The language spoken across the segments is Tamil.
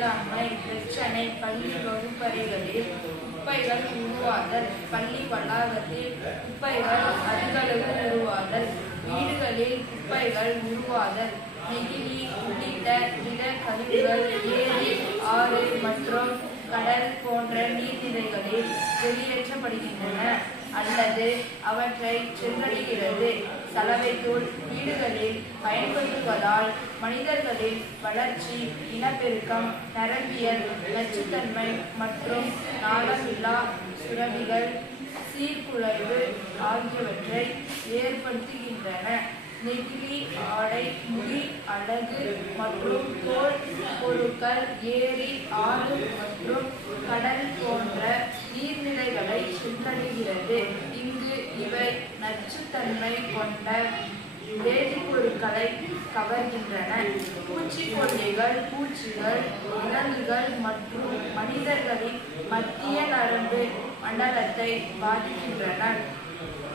மேலாண்மை பிரச்சனை பள்ளி வகுப்பறைகளில் குப்பைகள் உருவாதல், பள்ளி வளாகத்தில் குப்பைகள் அதிகளவு உருவாதல், வீடுகளில் குப்பைகள் உருவாதல், நெகிழி உள்ளிட்ட திட கழிவுகள் ஏரி, ஆறு மற்றும் கடல் போன்ற நீர்நிலைகளில் வெளியேற்றப்படுகின்றன அல்லது அவற்றை சென்றடைகிறது. சலவைத்தூள் வீடுகளில் பயன்படுத்துவதால் மனிதர்களின் வளர்ச்சி, இனப்பெருக்கம், நரம்பியல் நச்சுத்தன்மை மற்றும் நாளமில்லா சுரபிகள் சீர்குலைவு ஆகியவற்றை ஏற்படுத்துகின்றன. நெகிழி, ஆடை, முடி, அழகு மற்றும் தோல் பொருட்கள் ஏரி, ஆறு மற்றும் கடல் போன்ற நீர்நிலைகளை சென்றடைகிறது. இங்கு இவை நச்சுத்தன்மை கொண்ட வேதிப்பொருட்களை கவர்கின்றன. பூச்சிக்கொல்லிகள் பூச்சிகள், விலங்குகள் மற்றும் மனிதர்களின் மத்திய நரம்பு மண்டலத்தை பாதிக்கின்றன.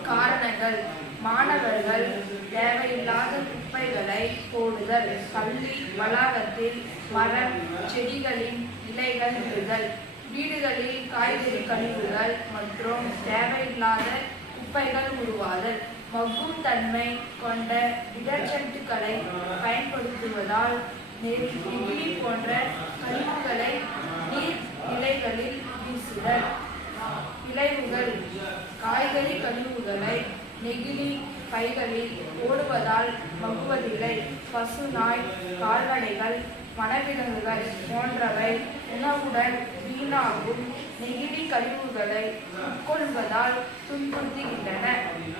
காரணங்கள்: மாணவர்கள் தேவையில்லாத குப்பைகளை போடுதல், பள்ளி வளாகத்தில் மரம், செடிகளின் இலைகள் இடுதல், வீடுகளில் காய்கறி கழிவுகள் மற்றும் தேவையில்லாத குப்பைகள் உருவாதல், மக்கும் தன்மை கொண்ட டிடர்ஜென்ட்டுகளை பயன்படுத்துவதால் நெகிழி போன்ற கழிவுகளை நீர்நிலைகளில் வீசுதல். விளைவுகள்: காய்கறி கழிவுகளை நெகிழி பைகளில் போடுவதால் மக்குவதில்லை. பசுநாய், கால்நடைகள், வனவிலங்குகள் போன்றவை உணவுடன் வீணாகும் நெகிழி கழிவுகளை உட்கொள்வதால் துன்புறுத்துகின்றன.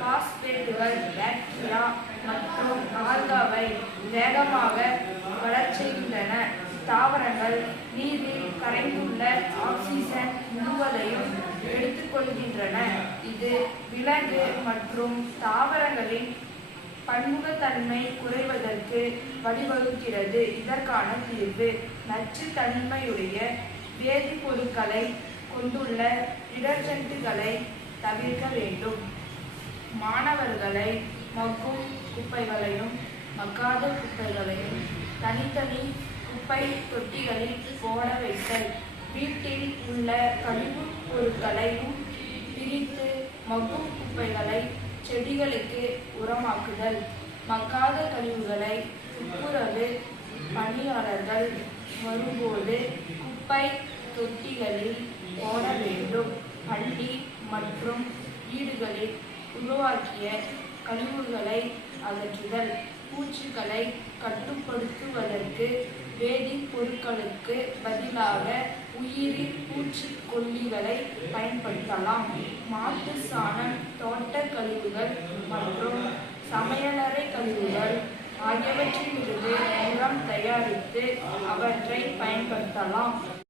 பாஸ்பேட்டுகள் பாக்டீரியா மற்றும் ஆல்காவை வேகமாக வளர்ச்சிகின்றன. தாவரங்கள் நீரில் கரைந்துள்ள ஆக்சிஜன் முழுவதையும் எடுத்துக்கொள்கின்றன. இது விலங்கு மற்றும் தாவரங்களின் பன்முகத்தன்மை குறைவதற்கு வழிவகுக்கிறது. இதற்கான தீர்வு: நச்சுத்தன்மையுடைய வேதிப்பொருட்களை கொண்டுள்ள டிடர்ஜென்ட்டுகளை தவிர்க்க வேண்டும். மாணவர்களை மக்கும் குப்பைகளையும் மக்காத குப்பைகளையும் தனித்தனி குப்பை தொட்டிகளில் போட வைத்தல். வீட்டில் உள்ள கழிவுப் பொருட்களையும் பிரித்து மக்கும் குப்பைகளை செடிகளுக்கு உரமாக்குதல். மக்காத கழிவுகளை துப்புரவு பணியாளர்கள் வரும்போது குப்பை தொட்டிகளில் போட வேண்டும். பள்ளி மற்றும் வீடுகளில் உருவாக்கிய கழிவுகளை அகற்றுதல். பூச்சிகளை கட்டுப்படுத்துவதற்கு வேதிப்பொருட்களுக்கு பதிலாக உயிரி பூச்சிக்கொல்லிகளை பயன்படுத்தலாம். மாட்டு சாணம், தோட்ட கழிவுகள் மற்றும் சமையலறை கழிவுகள் ஆகியவற்றிலிருந்து உரம் தயாரித்து அவற்றை பயன்படுத்தலாம்.